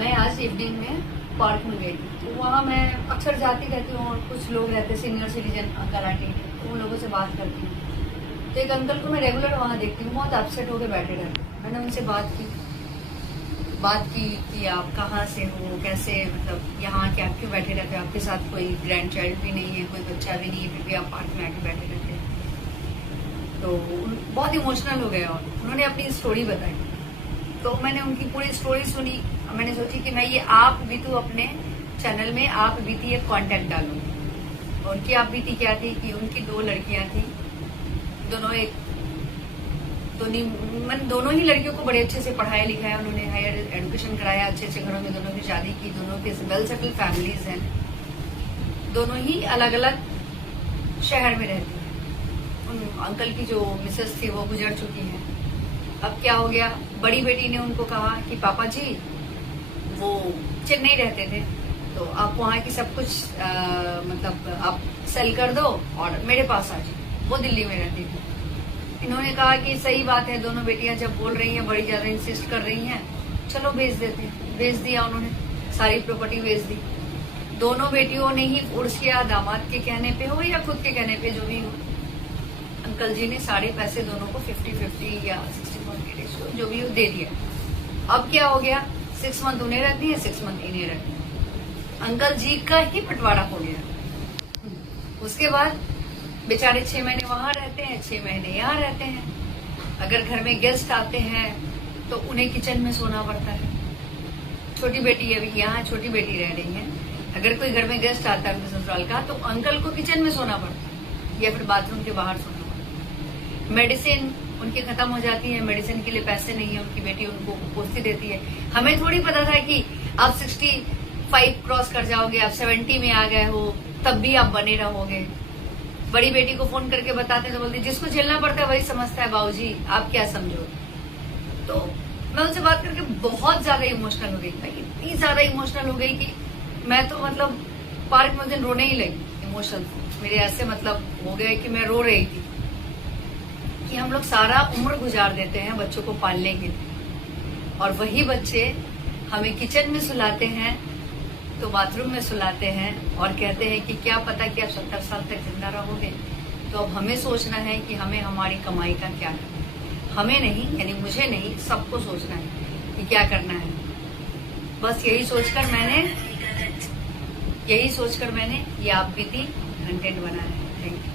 मैं आज इवनिंग में पार्क में गई थी, तो वहाँ मैं अक्सर जाती रहती हूँ और कुछ लोग रहते सीनियर सिटीजन अंकल आंटी, तो उन लोगों से बात करती हूँ। तो एक अंकल को मैं रेगुलर वहाँ देखती हूँ, बहुत अपसेट होकर बैठे रहते हैं। मैंने उनसे बात की कि आप कहाँ से हो, कैसे, मतलब यहाँ के आप क्यों बैठे रहते हो, आपके साथ कोई ग्रैंड चाइल्ड भी नहीं है, कोई बच्चा भी नहीं है, फिर भी आप पार्क में आके बैठे रहते हैं। तो बहुत इमोशनल हो गए और उन्होंने अपनी स्टोरी बताई। तो मैंने उनकी पूरी स्टोरी सुनी। मैंने सोची कि मैं ये आप बीतू अपने चैनल में आप बीती एक कॉन्टेंट डालूंगी। और उनकी आप बीती क्या थी कि उनकी 2 लड़कियां थी, दोनों ही लड़कियों को बड़े अच्छे से पढ़ाया लिखाया, उन्होंने हायर एजुकेशन कराया, अच्छे अच्छे घरों में दोनों की शादी की, दोनों के वेल सेटल्ड फैमिलीज हैं, दोनों ही अलग अलग शहर में रहती हैं। उन अंकल की जो मिसेस थी वो गुजर चुकी है। अब क्या हो गया, बड़ी बेटी ने उनको कहा कि पापा जी वो चेन्नई रहते थे, तो आप वहाँ की सब कुछ मतलब आप सेल कर दो और मेरे पास आ जाओ। वो दिल्ली में रहती थी। इन्होंने कहा कि सही बात है, दोनों बेटियां जब बोल रही हैं, बड़ी ज्यादा इंसिस्ट कर रही हैं, चलो भेज देते हैं। भेज दिया उन्होंने, सारी प्रॉपर्टी भेज दी। दोनों बेटियों ने ही फोर्स किया, दामाद के कहने पे हो या खुद के कहने पे, जो भी हो, अंकल जी ने सारे पैसे दोनों को 50-50 या 60-40 जो भी हो दे दिया। अब क्या हो गया, 6 मंथ उन्हें रहती है, 6 मंथ इन्हें रहती है। अंकल जी का ही बंटवारा हो गया। उसके बाद बेचारे 6 महीने वहां रहते हैं, 6 महीने यहाँ रहते हैं। अगर घर में गेस्ट आते हैं तो उन्हें किचन में सोना पड़ता है। छोटी बेटी अभी यहाँ छोटी बेटी रह रही है, अगर कोई घर में गेस्ट आता है उनके ससुराल का, तो अंकल को किचन में सोना पड़ता है या फिर बाथरूम के बाहर सोना पड़ता है। मेडिसिन उनकी खत्म हो जाती है, मेडिसिन के लिए पैसे नहीं है, उनकी बेटी उनको पोसती देती है। हमें थोड़ी पता था कि आप 65 क्रॉस कर जाओगे, आप 70 में आ गए हो, तब भी आप बने रहोगे। बड़ी बेटी को फोन करके बताते तो बोलते जिसको झेलना पड़ता है वही समझता है, बाबूजी आप क्या समझो। तो मैं उनसे बात करके बहुत ज्यादा इमोशनल हो गई, मैं इतनी ज्यादा इमोशनल हो गई कि मैं तो मतलब पार्क में उस दिन रोने ही लगी। इमोशनल मेरे ऐसे मतलब हो गए कि मैं रो रही थी कि हम लोग सारा उम्र गुजार देते हैं बच्चों को पालने के लिए, और वही बच्चे हमें किचन में सुलाते हैं तो बाथरूम में सुलाते हैं और कहते हैं कि क्या पता कि आप 70 साल तक जिंदा रहोगे। तो अब हमें सोचना है कि हमें हमारी कमाई का क्या करना है। हमें नहीं, यानी मुझे नहीं, सबको सोचना है कि क्या करना है। बस यही सोचकर मैंने ये आप बीती कंटेंट बनाया है। Thank you.